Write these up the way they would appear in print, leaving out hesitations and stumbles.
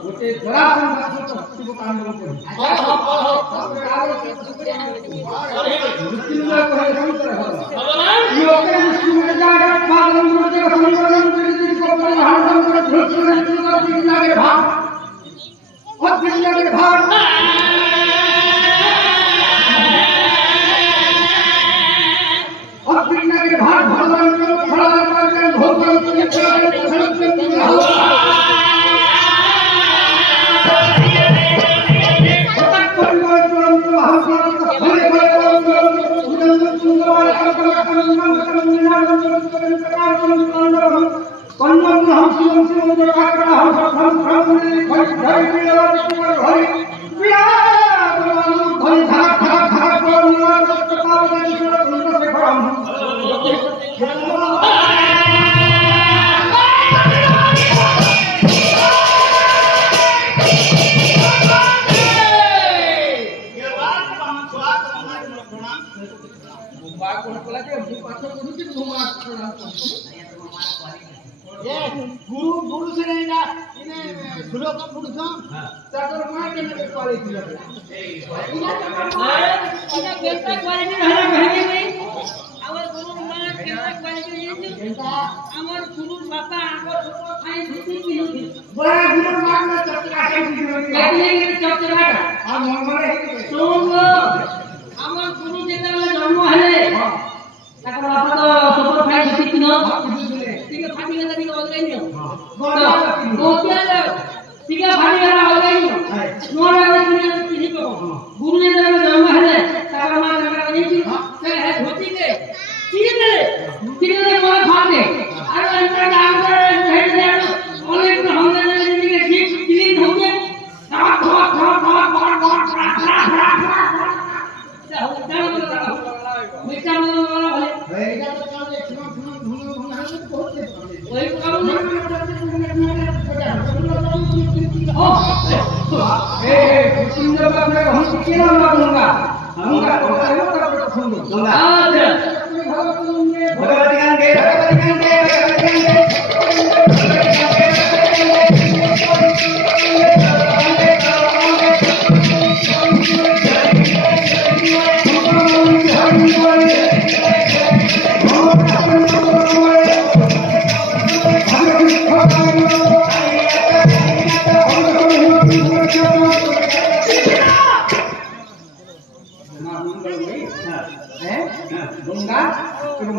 ଗୋଟେ ଜରାସନ ଦାସ ଶିବ କାଣ୍ଡ କରି ମୃତ୍ୟୁଞ୍ଜୟ କହେ ସମିତର ହବ ଇ ଓକେ ମୁଷ୍ଟିମେ ଜାଗା ଭାଗନ ମୁଜେ ସମବରଣ କରି ଦି କୋପର ହାଣ୍ଡ କରି ଧୃତୁର ଦି ଲାଗେ ଭାଗ ଅଦ୍ଭୁତ ଲାଗେ ଭାଗ অদ্ভুত লাগে ভাগ ভগবান ফলা করে ভগবান করে খেলা गुरु गुरु से नहीं ना इन्हें सुनो का पुरुष ताकर मां के नबी पाली थी इन्हें कैसा क्वालिटी है कहने में और गुरु मां कैसा क्वालिटी है हमर गुरु बाबा हमर छोटो खाई धुती की बड़ा गुरु मां ने चतरा के कहने के चतरा आ मंगरे सुन हमर गुरु जेता जन्म है ताकर बाबा तो छोटो खाई धुती की न ठीक है फाटी गला नहीं हो गई नहीं गोतिया ले ठीक है फाटी गला हो गई नोरा दुनिया किसी को गुरु ने जन्म है तारा मां लगा नहीं थी से है धोती के ठीक है वो फाटे अरे अंदर डाल कर हेड दे ओले को हमने नहीं के ठीक क्लीन हो गया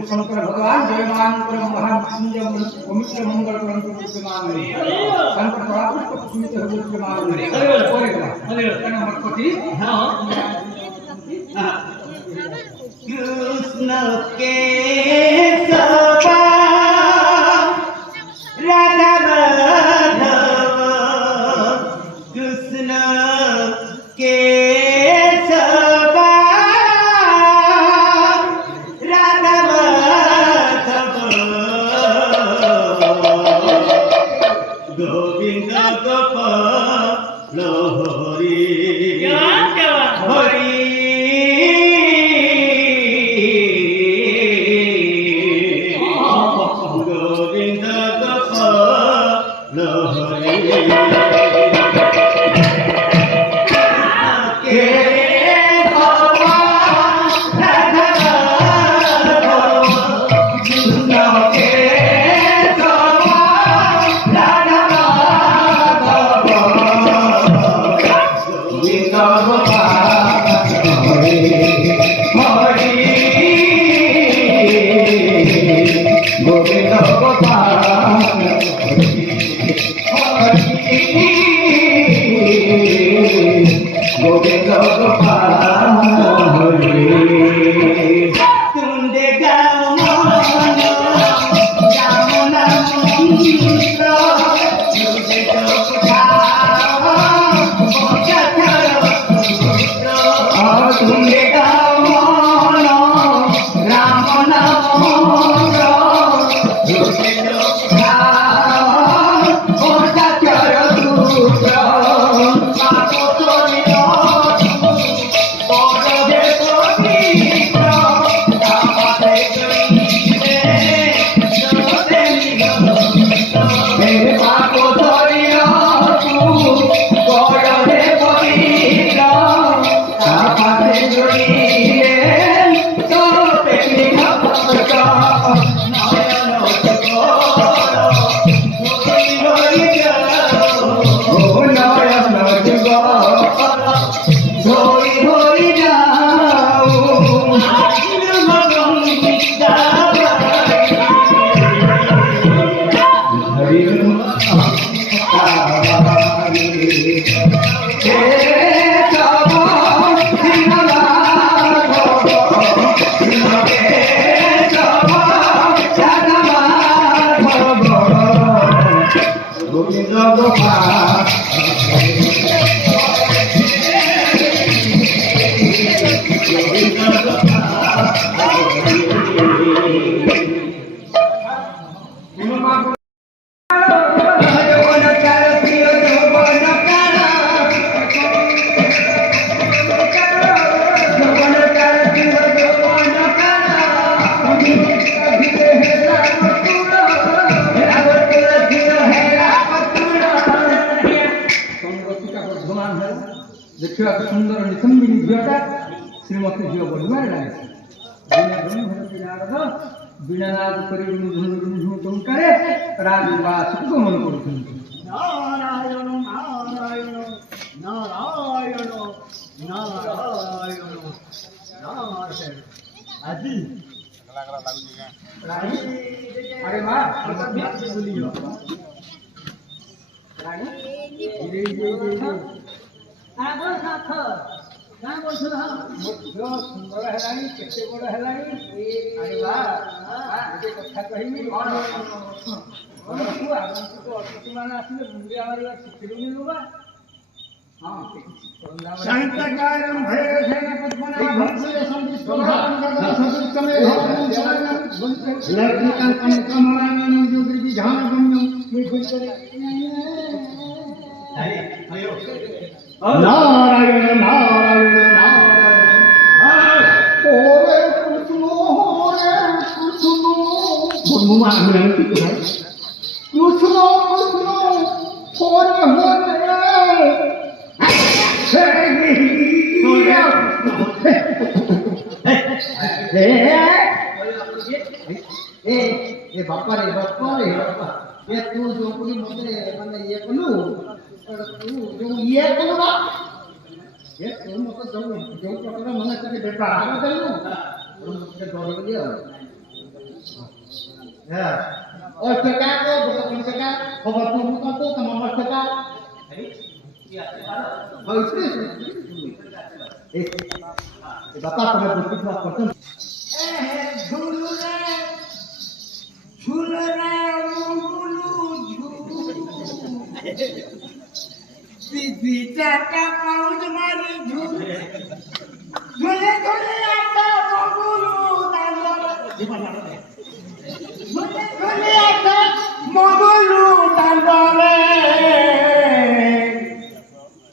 शंकर भगवान जयमान महान पवित्र मंगल ग्रंथ विद्यमान शंकर भगवान को सुमित विद्यमान कृष्ण के सपा राधा माधव कृष्ण के गोविंद गोपाल हरि हरि गोविंद गोपाल ଦେଖିବାକୁ ସୁନ୍ଦର ନିସମ୍ବିନୀ ଝିଅଟା ଶ୍ରୀମତୀ ଝିଅ ବଢ଼ିବାରେ ଲାଗିଛି। ବିନା ରାଜ କରି ଟଙ୍କାରେ ରାଜବାସକୁ ଗମନ କରୁଛନ୍ତି। ନାରାୟଣ ନାରାୟଣ ନାରାୟଣ ନାରାୟଣ ନାରାୟଣ ଆଜି আরে মা আগর সাথ না বলছো না সুন্দর হেলানি কেতে বড় হেলানি আরে মা এই কথা কহিবি কোন কুয়া অতিথি মানে আসলে বুড়ি আমার শিখিলুনি লোবা হ্যাঁ শান্তকারম ভয়ধন পদ্মনাভম সদৃষ্টমে লগ্নিকান্তম কমলানন যোগী ধ্যানগম্যম নারায়ণ নারায়ণ নারায়ণ ওরে কৃষ্ণ বন্ধুমা আমরা কি কই কৃষ্ণ কৃষ্ণ হরে হরে बापा रे बापा ये तू जो पूरी मते माने ये कलु तू जो ये कलु ना ये तू मते जो प्रकार मने तके बेटा आगे कलु मते डर गलियो है और टका को बकन टका खबर तू तो तमाम टका बापा तुम्हें बुद्धि बात करते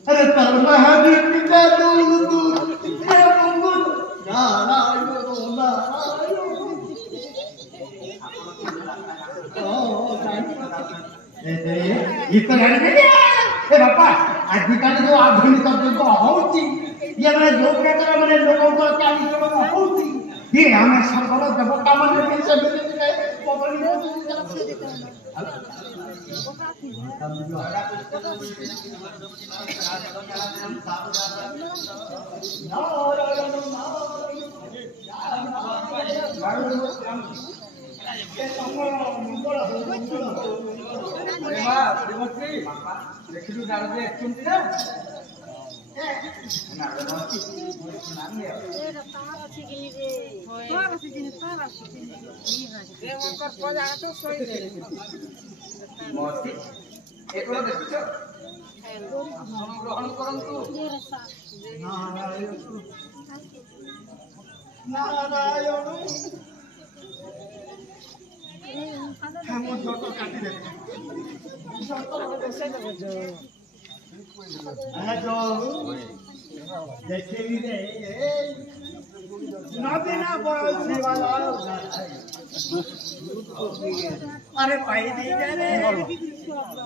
अरे तरमहदी पिता दूर दूर हे मंगल नारायण नारायण इतना गाड़ी ए बापा आजिकाली जो आधुनिक युग होउची ये माने जो प्रकार माने लोकों को चाली क्रम होउची ये हमें सर्वल देवता माने से मिलते पबली ଦେଖିଲୁ ଗାଁରେ ଏସୁନ୍ତି ନା ଗ୍ରହଣ କରନ୍ତୁ नारायण हम जोत काटी दे जो देखी रे नदी ना बोलने वाला अरे भाई नहीं जाने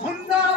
सुंदर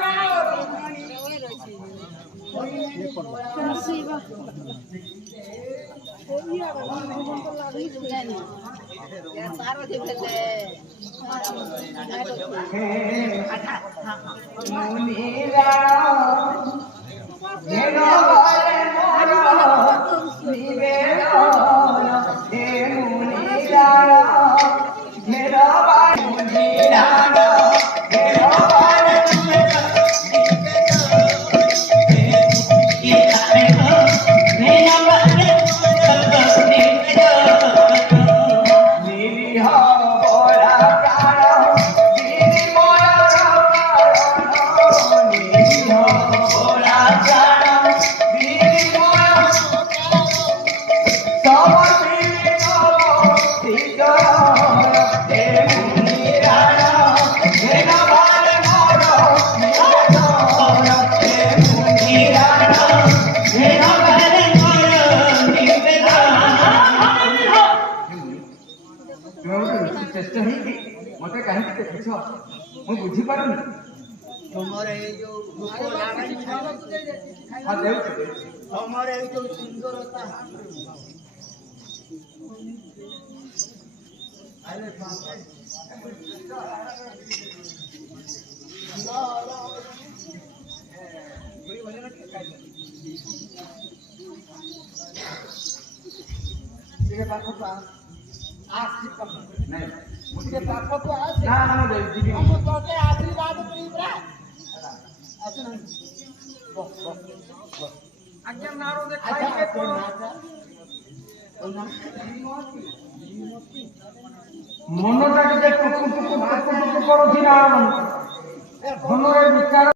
ହେ ଭଗବାନ ମୋର ନିବେଦନ ତୁମେ ଗୋଟେ ଚେଷ୍ଟ ହେଇକି ମତେ କାହିଁକି ଦେଖୁଛ ମୁଁ ବୁଝିପାରୁନି। ତମର ଏଇ ଯୋଉ ହଁ ଦେଉଛି ତମର ଏଇ ଯୋଉ ସୁନ୍ଦରତା ଟିକେ ପାଖକୁ ନାଇଁ ମୁଁ ଟିକେ ପାଖକୁ ଆସେ ନା ନା ମୁଁ ଯିବି ମୁଁ ତତେ ଆଶୀର୍ବାଦ କରିବି ପରା ଆଜ୍ଞା ନାର ଦେଖାଇ ମନଟା ଟିକେ ଟୁକୁ ଟୁକୁ କରୁଛି ନା ମନରେ ବିଚାର